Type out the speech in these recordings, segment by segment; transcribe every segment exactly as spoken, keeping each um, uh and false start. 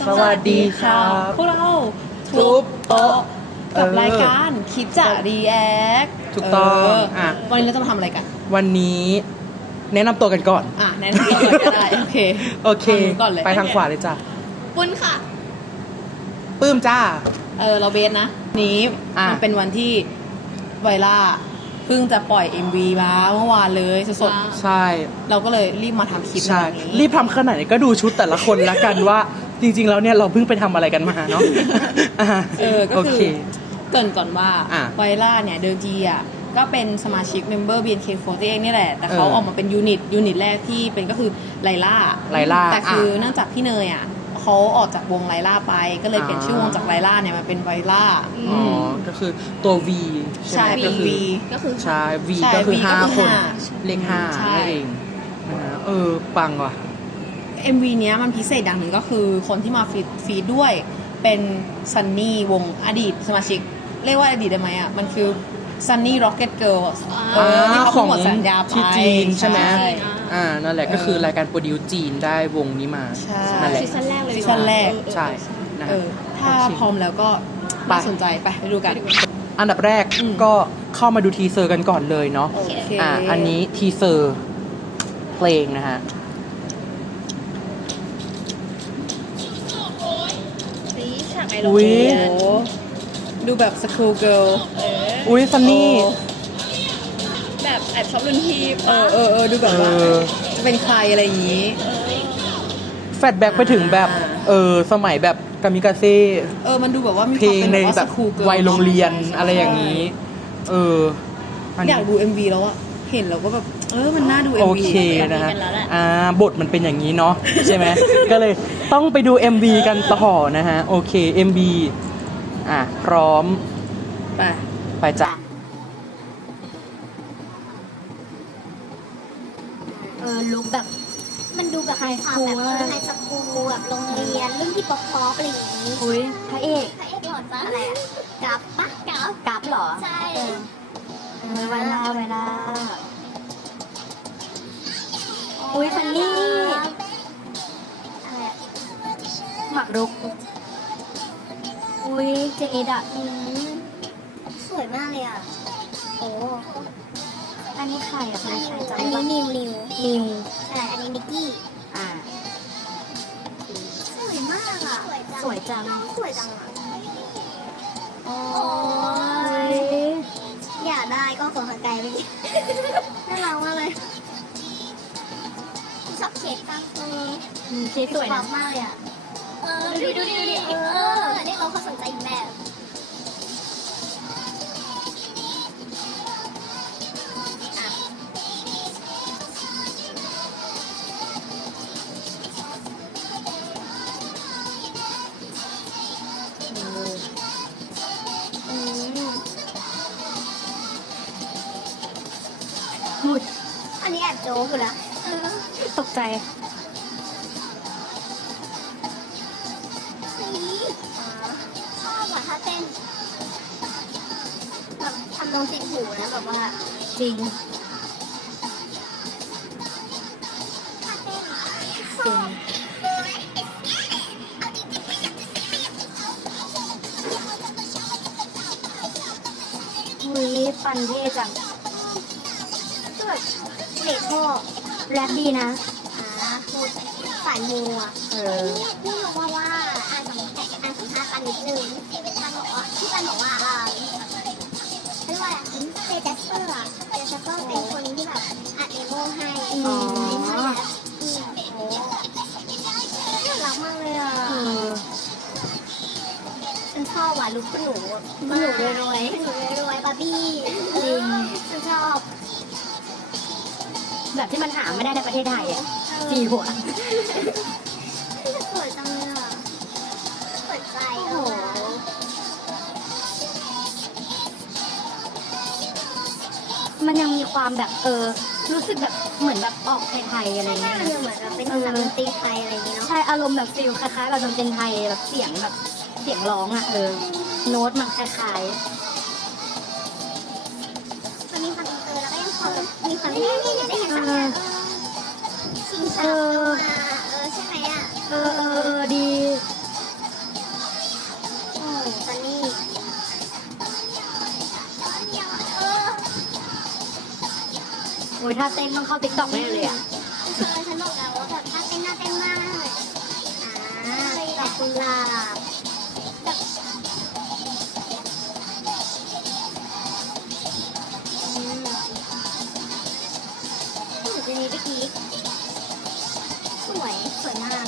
สวัสดีครับพวกเราทุบโต๊ะกับเออรายการคิดจะรีแอคถูกต้องอ่ะวันนี้เราจะมาทำอะไรกันวันนี้แนะนำตัวกันก่อนอ่ะแนะนำตัวก่อนก็ได้ โอเคโอเคทางนู้นก่อนเลยไปทางขวาเลยจ้ะปุ้นค่ะปื้มจ้าเออเราเบสนะ นี้อ่ะมันเป็นวันที่ไวล่าเพิ่งจะปล่อย เอ็ม วี มาเมื่อวานเลยสดว้าวใช่ๆเราก็เลยรีบมาทำคลิปใช่ในวันนี้รีบทำขนาดไหนก็ดูชุดแต่ละคนละกันว่า จริง ๆ แล้วเนี่ยเราเพิ่งไปทำอะไรกันมาเนาะอ่ะเออก็โอคืเคอเกรินก่อนว่าอ่ะไวล่าเนี่ยเดิมทีอ่ะก็เป็นสมาชิกเมมเบอร์ บี เอ็น เค โฟร์ตี้เอทนี่แหละ แต่เขาเออออกมาเป็นยูนิตยูนิตแรกที่เป็นก็คือไลล่าไลล่าแต่คืออ่ะเนื่องจากพี่เนยอ่ะเขาออกจากวงไลล่าไปก็เลยเปลี่ยนอ่าชื่อวงจากไลล่าเนี่ยมาเป็นไวล่าอ๋อก็คือตัว V ใช่ใช่ไหมเป็ก็นคือ V ก็คือใช่ V ใช่ก็คือ V ห้าก็คือคนห้าเลขห้าใช่นั่นเองนะฮะเออปังว่ะเอ็ม วี เนี้ยมันพิเศษอย่างหนึ่งก็คือคนที่มาฟีดฟีดด้วยเป็นซันนี่วงอดีตสมาชิก เรียกว่าอดีตได้ไหมอ่ะ มันคือซันนี่ร็อกเก็ตเกิร์ลเออที่เขาเพิ่งหมดสัญญาไปที่จีนใช่ไหมใช่อ่า นั่นแหละเออก็คือรายการโปรดิวจีนได้วงนี้มาใช่นั่นแหละซีซั่นแรกเลยซีซั่นแรกเออเออใช่นะเอฮะอถ้าโอเคพร้อมแล้วก็ไปน่าสนใจไปไปดูกันอันดับแรกอืมก็เข้ามาดูทีเซอร์กันก่อนเลยเนาะโอเคอ่า อันนี้ทีเซอร์เพลงนะฮะสีฉากไอโรอุ๊ยเรียโอ้นโหดูแบบสคูลเกิลเอออุ้ยซันนี่แบบแอบชอบรุ่นพี่เออเออเออดูแบบว่าเออจะเป็นใครอะไรอย่างนี้แฟลชแบ็กไปถึงแบบ เออ สมัยแบบกามิกาเซ่เออมันดูแบบว่ามีเพคลวามงเป็นในแบบว่าแบสบคูลเกิลวัยโรงเรียนอะไรอย่างนี้นี้ เอออันอยานี้กดู เอ็ม วี แล้วอะเห็นแล้วก็แบบ เออ มันน่าดูโอเอ็ม วีเคนะฮะอ่า บทมันเป็นอย่างนี้เนาะ ใช่ไหม ก็เลยต้องไปดู เอ็ม วี กันต่อนะฮะ โอเค เอ็ม วี อ่ะ พร้อมไปไปจ้ะเออลุคแบบมันดูแบบไฮสความคูลแบบมากไฮสคูลแบบโรงเรียนรุ่นที่ป๊อปป๊อปอะไรอย่างนี้อุ้ยพระเอกพระเอกหล่อจ้าอะไรอะกราฟปะกราฟกราฟเหรอใช่เออเออเวลาเวลาอุ้ยฟันนี่อะไรอะหมักรุก อุ้ยเจเอดอะอืมสวยมากเลยอ่ะโอ้อันนี้ใครอะอันใครนี้ใครอันจำได้นี้ปะนิวนิวนิวใช่อันนี้นิกกี้อ่าสวยมากอ่ะสวยจังสวยจังอ่ะโอ้ยยอยากได้ก็ขอหาไกลไปดิน่ารักมากเลยชอบเค้กตั้งตรงนี้อืมเค้กสวยป๊อนะปมากเลยอ่ะเออดูดิดูดิดูดิเออได้เราเขาสนใจอีกแบบอืมมุดอันนี้แอบโจ๊กอยู่แล้วเออตกใจสีอ๋อชอบอ่ะถ้าเต้นแบบทำนองติดหูนะแบบว่าจริงถ้าเต้นจริงอุ้ยฟันเท่จังก็แบบเลโก้แรปดีนะอ่าพูดสายมูอ่ะเออนี่รู้ว่าว่าอ่านสัมภาษณ์อ่านสัมภาษณ์ปันนิดนึงปันบอกว่าที่ปันบอกว่าอ่าเรียกว่าเจแจสเปอร์อ่ะเจแจสเปอร์เป็นคนที่แบบอัดเดโมให้อ๋อใช่แล้วอืมโอ้น่ารักมากเลยอ่ะเออฉันชอบว่ะลุคคุณหนูคุณหนูรวยๆคุณหนูรวยๆบาร์บี้จริงฉันชอบแบบที่มันหาไม่ได้ในประเทศไทยอ่ะสี่หัวสวยจังเลยอ่ะเปิดใจโอ้โอ้โหโหมันยังมีความแบบเออ รู้สึกแบบเหมือนแบบออกไทยๆอะไรหน้าเงี้ยมันยังเหมือนแบบเป็นแบบดนตรีไทยอะไรอย่างเงี้ยเนาะใช่อารมณ์แบบฟิลคล้ายๆกับดนตรีไทยแบบเสียงแบบเสียงร้องอ่ะเออโน้ตมันคล้ายมันมีความอินเตอร์แล้วก็ยังความมีความนี่นี่ได้เห็นๆสัเอมอชิงช้ามาเออใช่ไหมอ่ะเออเออเออดียท่าเต้นต้องเข้าติ๊กต็อกแน่เลยอ่ะเออฉันบอกแล้วว่าแบบถ้าเต้นน่าเต้นมากอ่าดอกกุหลาบแบบอืมเหมือนจะนี้เมื่อกี้สวยสวยมาก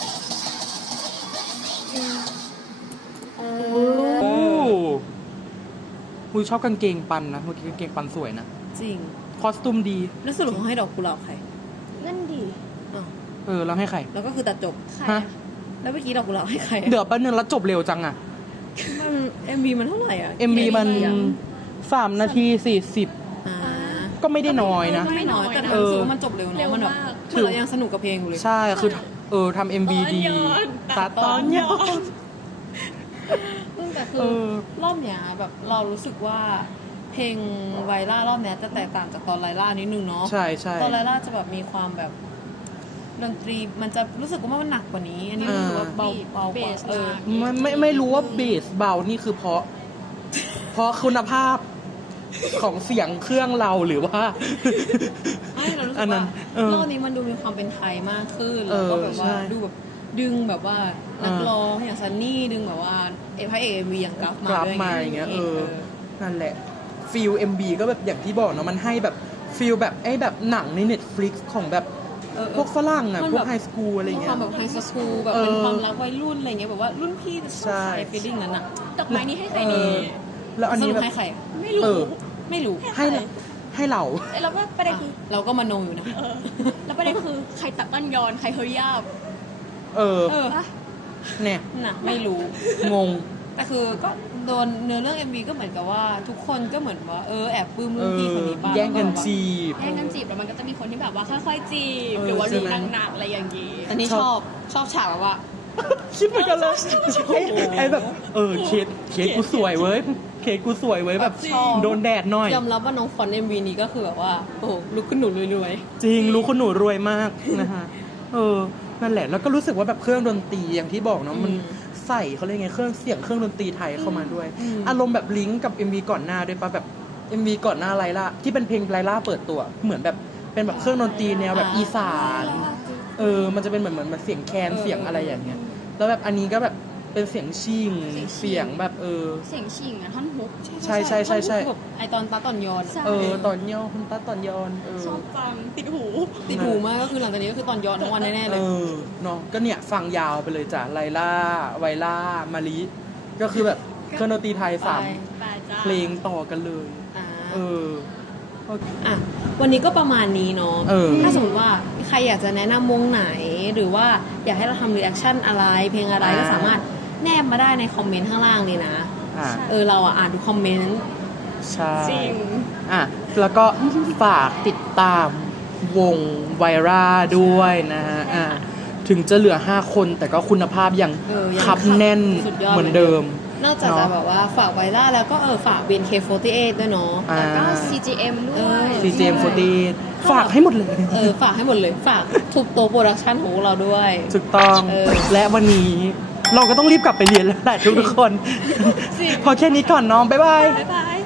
อืมเอโอ้อกูชอบกางเกงปันนะเมื่อกี้กางเกงปันสวยนะจริงคอสตูมดีแล้วสรุปเขาให้ดอกกุหลาบใครนั่นดีอ้าวเออแล้วให้ใครแล้วก็คือตัดจบใครฮะอะแล้วเมื่อกี้ดอกกุหลาบให้ใครอะเดี๋ยวแป๊บนึงแล้วจบเร็วจังอะมันเอ็มวีมันเท่าไหร่อ่ะเอ็มวีมันสามนาทีสี่สิบอ่าก็ไม่ได้น้อยนะก็ไม่น้อยแต่เออรู้สึกว่ามันจบเร็วเร็เนาะวมันแบบมากคือเรายังสนุกกับเพลงอยู่เลยใช่คือเออทำเอ็มวีดีตัตัดดตตออน นย้ย้ออน นแต่คืเอออรอบเนี้ยแบบเรารู้สึกว่าเพลงไวล่ารอบเนี้ยจะแตกต่างจากตอนไลล่านิดนึงเนาะใช่ใช่ตอนไลล่าจะแบบมีความแบบดนตรีมันจะรู้สึกว่ามันหนักกว่านี้ อันนี้รู้สึกว่าเบาเบากว่าเออไม่ไม่ไม่รู้ว่าเบสเบานี่คือเพราะ เพราะคุณภาพของเสียงเครื่องเราหรือว่าไม่เรารู้สึอักนนั้ว่านเออรอบนี้มันดูมีความเป็นไทยมากขึ้นเอแล้วอก็แบบว่าใช่ดูแบบดึงแบบว่านักเออร้องอย่างซันนี่ดึงแบบว่าเอพระเอกเอ็มวีอย่างกราฟมากราฟด้วยมาอย่างเงี้ยเออ นั่นแหละฟิล เอ็ม บี ก็แบบอย่างที่บอกเนาะมันให้แบบฟิลแบบไอ้แบบหนังใน Netflix ของแบบเออเออพวกฝรั่งอ่ะมันพวแบกบไฮสคูลอะไรมีเงี้ความยแบบไฮสคูลแบบเออเป็นความรักวัยรุ่นอะไรเงี้ยแบบว่ารุ่นพี่จะชอบใช่ใช้ฟีลลิ่งนั้นอะดอกไม้นี้ให้ใครเอดีอ แล้วอันนี้สรุแบปบให้ใครไม่รู้เออไม่รู้ให้ให้เราเอ้ยแล้วก็ประเด็นคือเราก็มโนอยู่นะเออแล้วประเด็นคือใครตัดต้นยอนใครเฮยยาบเออเออปะเนี่ยน่ะไม่รู้งงแต่คือก็โดนเนื้อเรื่อง เอ็ม วี ก็เหมือนกับว่า ทุกคนก็เหมือนว่าเออแอบปลื้มเอรุ่นพี่อคนนี้บ้างแย่งกันจีบแย่งกันจีบแล้วมันก็จะมีคนที่แบบว่าค่อยๆจีบเออหรือว่าใช่รู้ไหมหนักๆอะไรอย่างงี้อันนี้ชชออบ บชอบฉากแบบว่าคิดเหมือนกันเลยไอ้ไอ้แบบ เออเคสเคสกูสวยเว้ยเคสกูสวยเว้ยแบบชอบโดนแดดหน่อยยอมรับว่าน้องฟอนต์ เอ็ม วี นี้ก็คือแบบว่า โอ้โหลุกขึ้นหนุนรวยจริงรู้คุณหนูรวยมากนะฮะ เออ นั่นแหละ แล้วก็รู้สึกว่าแบบเครื่องดนตรีอย่างที่บอกเนาะอืมมันใส่เขาเรียกไงเครื่องเสียงเครื่องดนตรีไทยเข้ามาด้วยอืมอารมณ์แบบลิงก์กับ เอ็ม วี ก่อนหน้าด้วยปะแบบ เอ็ม วี ก่อนหน้าไลล่าที่เป็นเพลงไลล่าเปิดตัว เหมือนแบบเป็นแบบเครื่องดนตรีแนวแบบอีสาน เออ มันจะเป็นเหมือนเหมือนแบบเสียงแคนเสียงอะไรอย่างเงี้ย แล้วแบบอันนี้ก็แบบเป็นเสียงชิงเสียงแบบเออเสียงชิงอะท่อนฮุกๆใช่ใช่ใช่ใช่แบบไอตอนตาตอนยอนใช่เออตอนย่อคุณตาตอนยอนเออชอบฟังติดหูติดหูมากก็คือหลังจากนี้ก็คือตอนย้อนทั้งวันแน่ๆเลเอย อเนาะก็เนี่ยฟังยาวไปเลยจ้ะไลล่าไวล่ามาลิก็คือแบบเครื่องดนตรีไทยสามไปไปจ้าเพลงต่อกันเลยอ่าเออโอเคอ่ะวันนี้ก็ประมาณนี้เนาะเออถ้าสมมติว่าใครอยากจะแนะนำวงไหน หรือว่าอยากให้เราทำรีแอคชั่นอะไร เพลงอะไรก็สามารถแนบมาได้ในคอมเมนต์ข้างล่างเลยนะอ่ะเออเราอ่ะอ่านทุกคอมเมนต์ใช่จริงอ่ะแล้วก็ฝากติดตามวงไวราด้วยนะฮะอ่ะถึงจะเหลือห้าคนแต่ก็คุณภาพยังเออยังคับแน่นสุดยอดเหมือนเดิมนอกจากจะแบบว่าฝากไวล่าแล้วก็เออฝาก บี เอ็น เค โฟร์ตี้เอท ด้วยเนาะอ่าแล้วก็ ซี จี เอ็ม ด้วเอย อซี เจ เอ็ม โฟร์ตี้ ฝากให้หมดเลยเออฝากให้หมดเลย ฝากทุกโตวโปรดักชั่นของพวกเราด้วยถูกต้องเออและวันนี้เราก็ต้องรีบกลับไปเรียนแล้วแหละทุกๆคนจริงพอแค่นี้ก่อนน้อง บ๊ายบายบ๊ายบาย